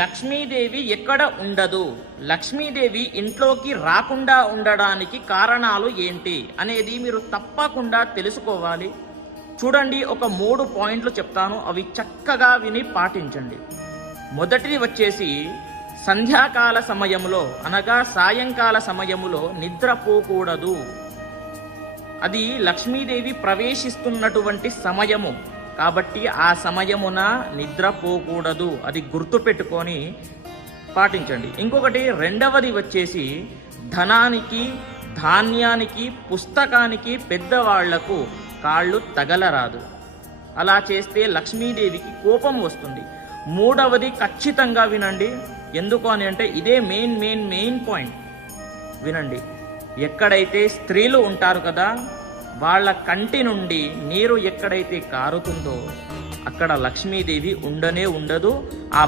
లక్ష్మీదేవి ఎక్కడ ఉండదు, లక్ష్మీదేవి ఇంట్లోకి రాకుండా ఉండడానికి కారణాలు ఏంటి అనేది మీరు తప్పకుండా తెలుసుకోవాలి. చూడండి, ఒక 3 పాయింట్లు చెప్తాను, అవి చక్కగా విని పాటించండి. మొదటిది వచ్చేసి సంధ్యాకాల సమయంలో అనగా సాయంకాల సమయములో నిద్రపోకూడదు. అది లక్ష్మీదేవి ప్రవేశిస్తున్నటువంటి సమయము కాబట్టి ఆ సమయమున నిద్రపోకూడదు. అది గుర్తుపెట్టుకొని పాటించండి. ఇంకొకటి రెండవది వచ్చేసి ధనానికి, ధాన్యానికి, పుస్తకానికి పెద్దవాళ్లకు కాళ్ళు తగలరాదు. అలా చేస్తే లక్ష్మీదేవికి కోపం వస్తుంది. మూడవది ఖచ్చితంగా వినండి, ఎందుకు అని అంటే ఇదే మెయిన్ పాయింట్. వినండి, ఎక్కడైతే స్త్రీలు ఉంటారు కదా, వాళ్ళ కంటి నుండి నీరు ఎక్కడైతే కారుతుందో అక్కడ లక్ష్మీదేవి ఉండనే ఉండదు. ఆ